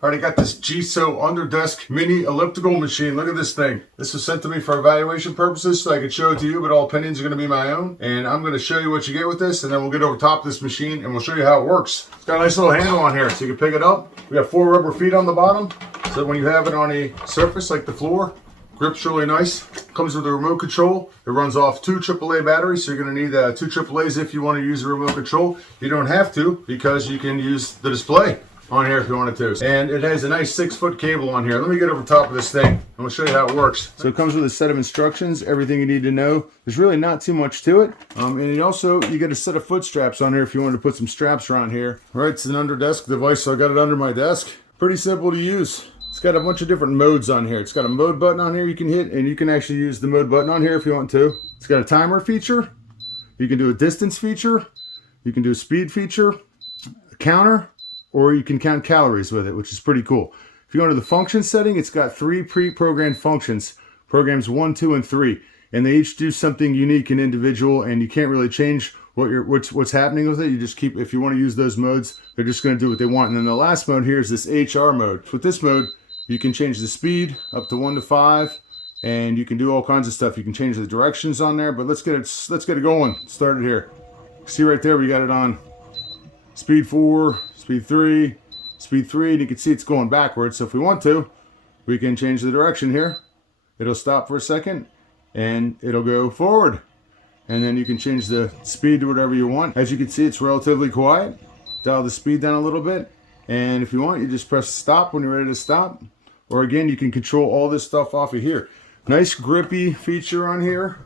All right, I got this JISUO under desk mini elliptical machine. Look at this thing. This was sent to me for evaluation purposes so I could show it to you, but all opinions are going to be my own. And I'm going to show you what you get with this, and then we'll get over top of this machine and we'll show you how it works. It's got a nice little handle on here so you can pick it up. We got 4 rubber feet on the bottom, so when you have it on a surface like the floor, grip's really nice. Comes with a remote control. It runs off 2 AAA batteries, so you're going to need 2 AAAs if you want to use the remote control. You don't have to because you can use the display on here if you wanted to. And it has a nice 6-foot cable on here. Let me get over top of this thing and we'll show you how it works. So it comes with a set of instructions, everything you need to know. There's really not too much to it. And you get a set of foot straps on here if you wanted to put some straps around here. All right, it's an under desk device, so I got it under my desk. Pretty simple to use. It's got a bunch of different modes on here. It's got a mode button on here you can hit, and you can actually use the mode button on here if you want to. It's got a timer feature. You can do a distance feature. You can do a speed feature, a counter, or you can count calories with it, which is pretty cool. If you go to the function setting, it's got 3 pre-programmed functions, programs 1, 2, and 3, and they each do something unique and individual, and you can't really change what's happening with it. You just keep, if you want to use those modes, they're just going to do what they want. And then the last mode here is this HR mode. With this mode, you can change the speed up to 1 to 5, and you can do all kinds of stuff. You can change the directions on there, but let's get it going. Started here. See right there, we got it on speed 4, speed 3, and you can see it's going backwards. So if we want to, we can change the direction here. It'll stop for a second, and it'll go forward. And then you can change the speed to whatever you want. As you can see, it's relatively quiet. Dial the speed down a little bit. And if you want, you just press stop when you're ready to stop. Or again, you can control all this stuff off of here. Nice grippy feature on here.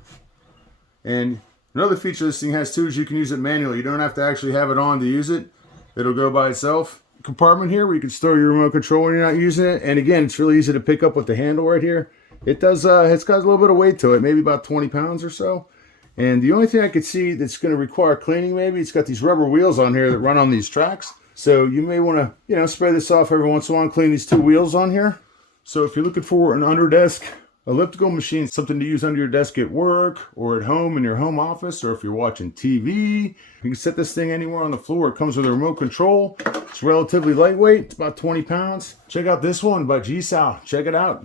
And another feature this thing has too is you can use it manually. You don't have to actually have it on to use it. It'll go by itself. Compartment here where you can store your remote control when you're not using it. And again, it's really easy to pick up with the handle right here. It does, it's got a little bit of weight to it, maybe about 20 pounds or so. And the only thing I could see that's going to require cleaning, maybe, it's got these rubber wheels on here that run on these tracks. So you may want to, spray this off every once in a while and clean these 2 wheels on here. So if you're looking for an under desk elliptical machine, something to use under your desk at work or at home in your home office, or if you're watching TV, you can set this thing anywhere on the floor. It comes with a remote control. It's relatively lightweight. It's about 20 pounds. Check out this one by JISUO. Check it out.